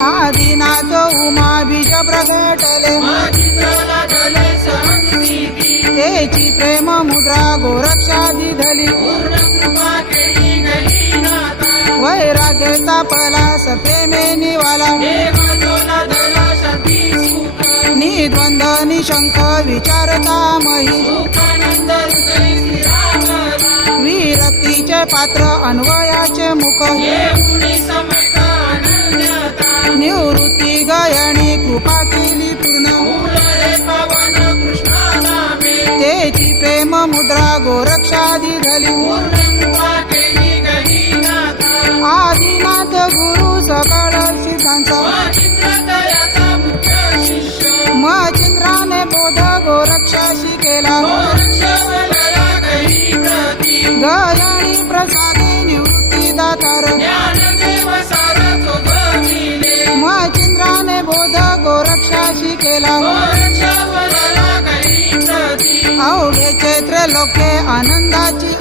आदिनाथ उमा बीज प्रगटले तेची प्रेम मुद्रा गोरक्षादी धली वैराग्यता पलास प्रेमे निवाला निद्वंद निशंक विचारता मही विरक्तीचे पात्र अन्वयाचे मुख निवृत्ती गयणी कृपा केली पूर्ण तेची प्रेम मुद्रा गोरक्षादी धली आदिनाथ गुरु सकळ सिद्धांचा मचिंद्राने बोध गोरक्षाशी केला गयणी प्रसादे निवृत्ती दातार मचिंद्राने बोध गोरक्षाशी केला अवघे चैत्र लोके आनंदाची